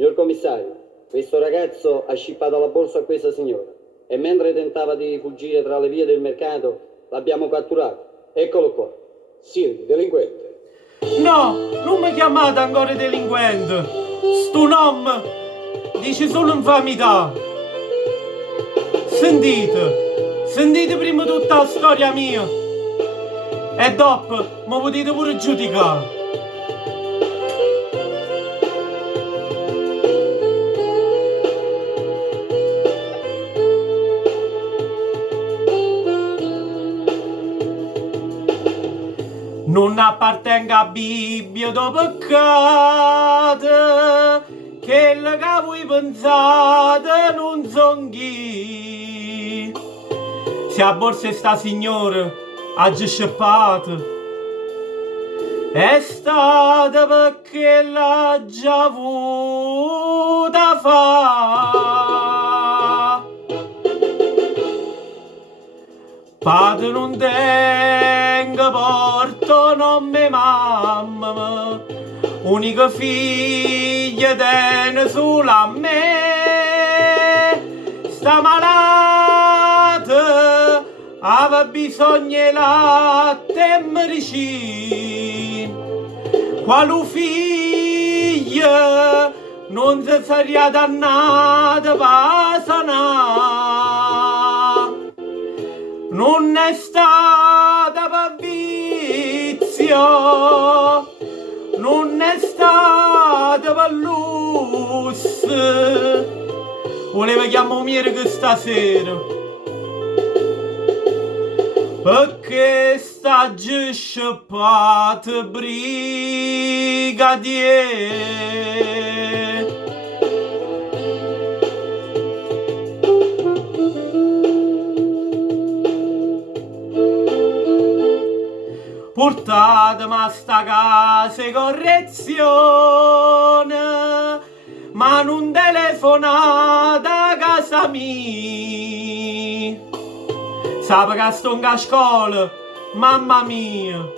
Signor commissario, questo ragazzo ha scippato la borsa a questa signora e mentre tentava di fuggire tra le vie del mercato l'abbiamo catturato. Eccolo qua. Silvi, delinquente. No, non mi chiamate ancora delinquente. Sto nome dice solo infamità. Sentite prima tutta la storia mia e dopo mi potete pure giudicare. Non appartenga a Bibbia do peccato, che le che voi pensate non son chi. Se a borsa sta signora ha già scappato, è stata perché l'ha già avuta fa. Padre non tenga porto nome mamma, unica figlia tenne solo a me. Sta malata, aveva bisogno di latte e medicina. Quale figlia non si sarebbe dannata per sanare. Non è stata per vizio, non è stata per lusso. Voleva chiamarmi che stasera, perché sta già scappato brigadier. Portatemi a sta casa e correzione, ma non telefonate a casa mia. Sape che sto in scuola, mamma mia,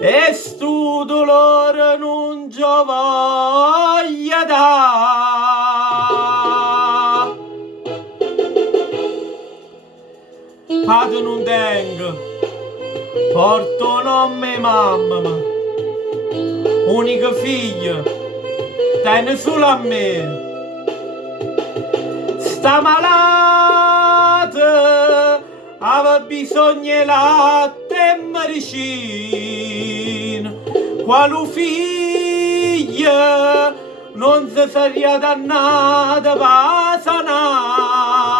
e sto dolore non ci voglio dare. Padre non tengo, porto nome mamma, unica figlia, tenne solo a me. Sta malata, aveva bisogno di latte e medicina. Quale figlia non si sarebbe dannata per sanare.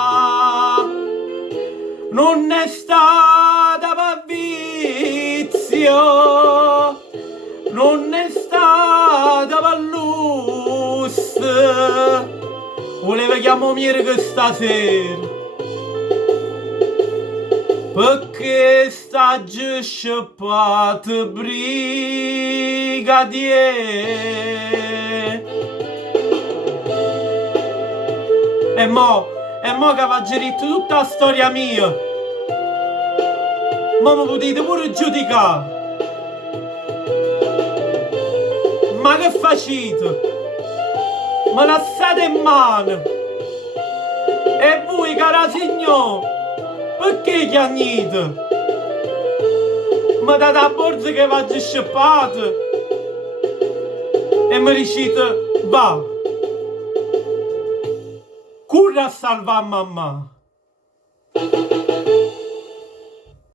Non è stata per vizio, non è stata per lusso. Voleva chiamarmi che stasera, perché sta già scappato brigadier. E mo che va gerito tutta la storia mia, ma mi potete pure giudicare. Ma che facete? Me lasciate in mano. E voi, cara signor, perché chiagnite? Mi date la borsa che va già scippata e mi dicete va, corri a salvare mamma.